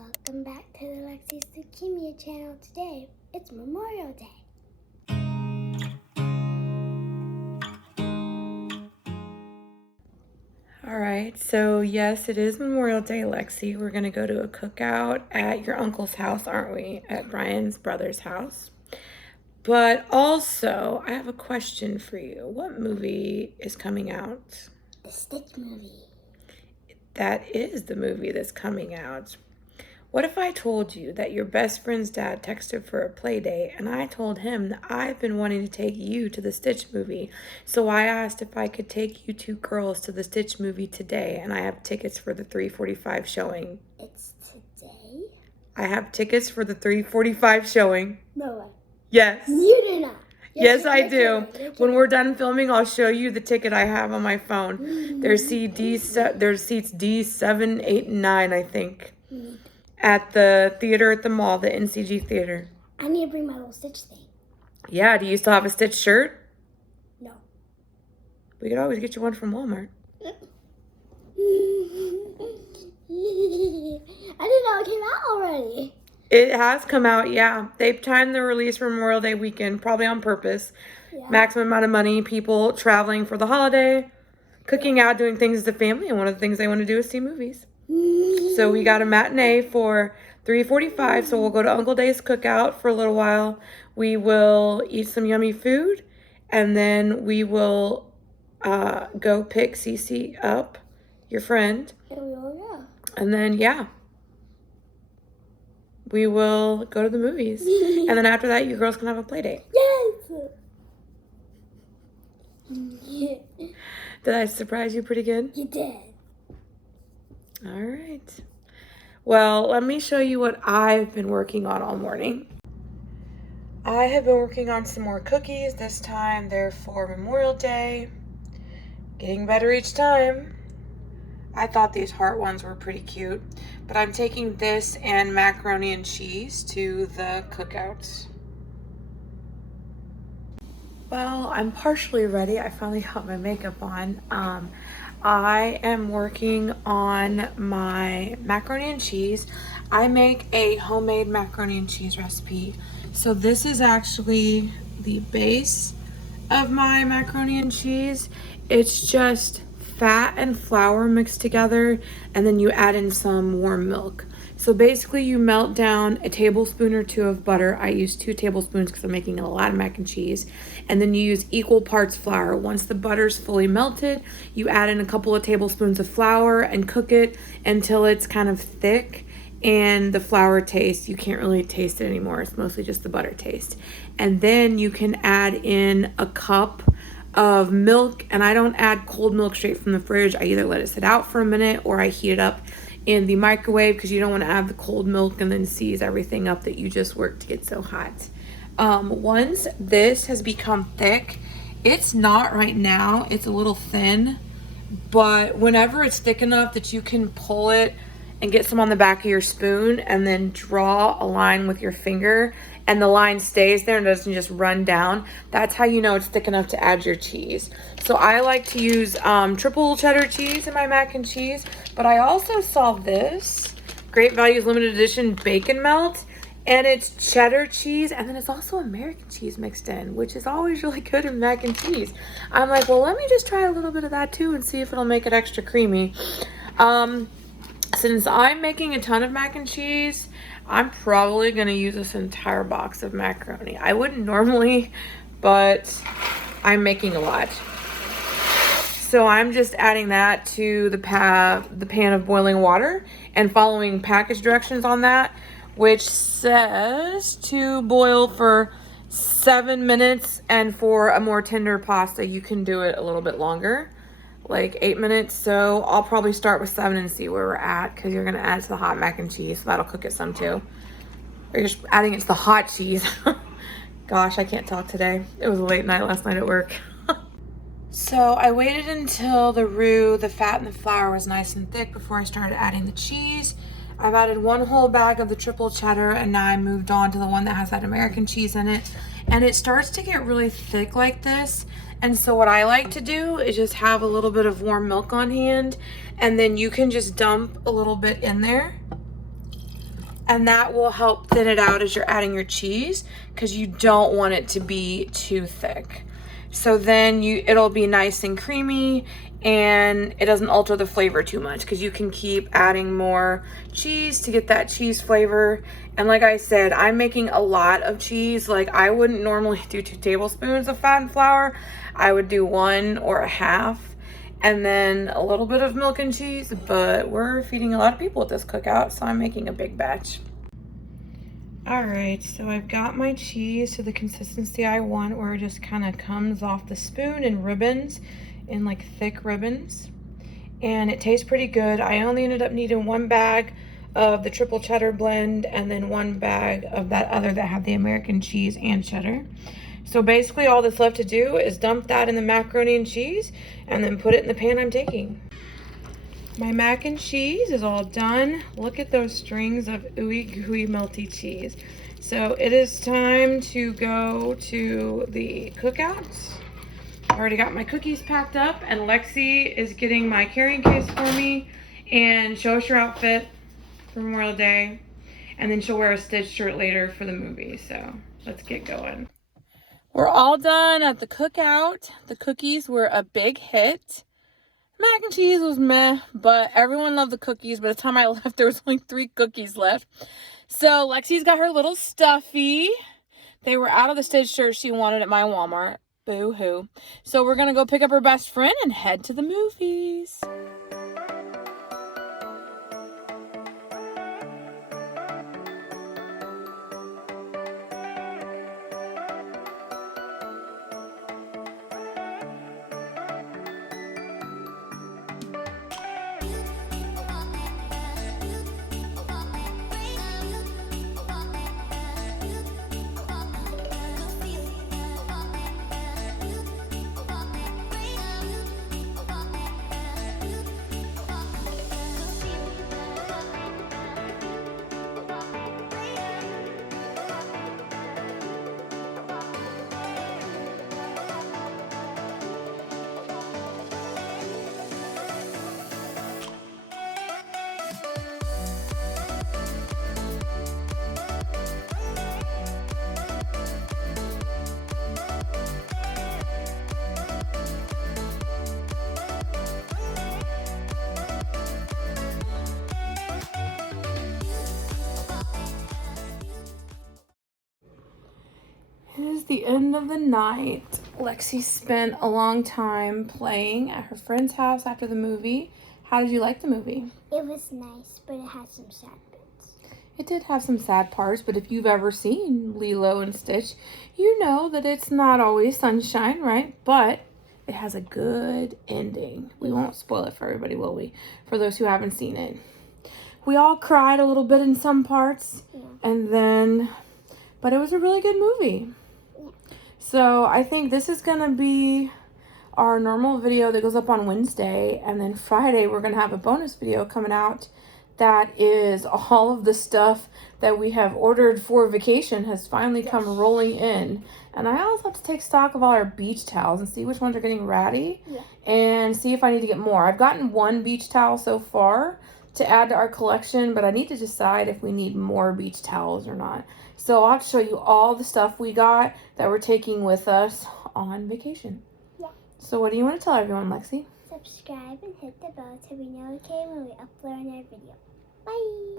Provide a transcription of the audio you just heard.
Welcome back to the Lexi's Leukemia channel. Today, it's Memorial Day. Alright, so yes, it is Memorial Day, Lexi. We're going to go to a cookout at your uncle's house, aren't we? At Brian's brother's house. But also, I have a question for you. What movie is coming out? The Stitch movie. That is the movie that's coming out. What if I told you that your best friend's dad texted for a play date and I told him that I've been wanting to take you to the Stitch movie? So I asked if I could take you two girls to the Stitch movie today, and I have tickets for the 3:45 showing. It's today? I have tickets for the 3:45 showing. No way. Yes. You do not. Yes, I do. When we're done filming, I'll show you the ticket I have on my phone. There's seats D7, 8, and 9, I think. At the theater at the mall, the NCG theater. I need to bring my little Stitch thing. Yeah, do you still have a Stitch shirt? No. We could always get you one from Walmart. I didn't know it came out already. It has come out, yeah. They've timed the release for Memorial Day weekend, probably on purpose. Yeah. Maximum amount of money, people traveling for the holiday, cooking out, doing things as a family, and one of the things they want to do is see movies. So we got a matinee for 3:45, so we'll go to Uncle Dave's Cookout for a little while. We will eat some yummy food, and then we will go pick Cece up, your friend. And we will go. And then, yeah, we will go to the movies. And then after that, you girls can have a play date. Yes! Did I surprise you pretty good? You did. All right. Well, let me show you what I've been working on all morning. I have been working on some more cookies. This time they're for Memorial Day. Getting better each time. I thought these heart ones were pretty cute. But I'm taking this and macaroni and cheese to the cookout. Well, I'm partially ready. I finally got my makeup on. I am working on my macaroni and cheese. I make a homemade macaroni and cheese recipe. So this is actually the base of my macaroni and cheese. It's just fat and flour mixed together, and then you add in some warm milk. So basically you melt down a tablespoon or two of butter. I use 2 tablespoons because I'm making a lot of mac and cheese. And then you use equal parts flour. Once the butter's fully melted, you add in a couple of tablespoons of flour and cook it until it's kind of thick. And the flour taste, you can't really taste it anymore. It's mostly just the butter taste. And then you can add in a cup of milk. And I don't add cold milk straight from the fridge. I either let it sit out for a minute or I heat it up in the microwave because you don't want to add the cold milk and then seize everything up that you just worked to get so hot. Once this has become thick, it's not right now, it's a little thin, but whenever it's thick enough that you can pull it and get some on the back of your spoon and then draw a line with your finger and the line stays there and doesn't just run down, that's how you know it's thick enough to add your cheese. So I like to use triple cheddar cheese in my mac and cheese, but I also saw this Great Values limited edition bacon melt, and it's cheddar cheese, and then it's also American cheese mixed in, which is always really good in mac and cheese. I'm like, well, let me just try a little bit of that too and see if it'll make it extra creamy. Since I'm making a ton of mac and cheese, I'm probably gonna use this entire box of macaroni. I wouldn't normally, but I'm making a lot. So I'm just adding that to the pan of boiling water and following package directions on that, which says to boil for 7 minutes, and for a more tender pasta, you can do it a little bit longer, like 8 minutes. So I'll probably start with 7 and see where we're at, because you're gonna add it to the hot mac and cheese, so that'll cook it some too. Or you're just adding it to the hot cheese. Gosh, I can't talk today. It was a late night last night at work. So I waited until the roux, the fat, and the flour was nice and thick before I started adding the cheese. I've added 1 whole bag of the triple cheddar, and now I moved on to the one that has that American cheese in it. And it starts to get really thick like this. And so what I like to do is just have a little bit of warm milk on hand, and then you can just dump a little bit in there. and that will help thin it out as you're adding your cheese, because you don't want it to be too thick. So then it'll be nice and creamy, and it doesn't alter the flavor too much, because you can keep adding more cheese to get that cheese flavor. And like I said, I'm making a lot of cheese. Like, I wouldn't normally do 2 tablespoons of fat and flour. I would do 1 or a half, and then a little bit of milk and cheese. But we're feeding a lot of people at this cookout, so I'm making a big batch. All right, so I've got my cheese to the consistency I want, where it just kind of comes off the spoon in ribbons, in like thick ribbons. And it tastes pretty good. I only ended up needing 1 bag of the triple cheddar blend, and then 1 bag of that other that had the American cheese and cheddar. So basically all that's left to do is dump that in the macaroni and cheese, and then put it in the pan I'm taking. My mac and cheese is all done. Look at those strings of ooey gooey melty cheese. So it is time to go to the cookout. I already got my cookies packed up, and Lexi is getting my carrying case for me, and show us your outfit for Memorial Day, and then she'll wear a Stitch shirt later for the movie. So let's get going. We're all done at the cookout. The cookies were a big hit. Mac and cheese was meh, but everyone loved the cookies. By the time I left, there was only 3 cookies left. So Lexi's got her little stuffy. They were out of the Stitch shirt she wanted at my Walmart. Boo-hoo. So we're going to go pick up her best friend and head to the movies. It is the end of the night. Lexi spent a long time playing at her friend's house after the movie. How did you like the movie? It was nice, but it had some sad bits. It did have some sad parts, but if you've ever seen Lilo and Stitch, you know that it's not always sunshine, right? But it has a good ending. We won't spoil it for everybody, will we? For those who haven't seen it. We all cried a little bit in some parts, but it was a really good movie. So I think this is going to be our normal video that goes up on Wednesday, and then Friday we're going to have a bonus video coming out that is all of the stuff that we have ordered for vacation has finally come rolling in. And I also have to take stock of all our beach towels and see which ones are getting ratty, and see if I need to get more. I've gotten 1 beach towel so far to add to our collection, but I need to decide if we need more beach towels or not. So I'll have to show you all the stuff we got that we're taking with us on vacation. Yeah. So what do you want to tell everyone, Lexi? Subscribe and hit the bell to be notified when we upload our video. Bye!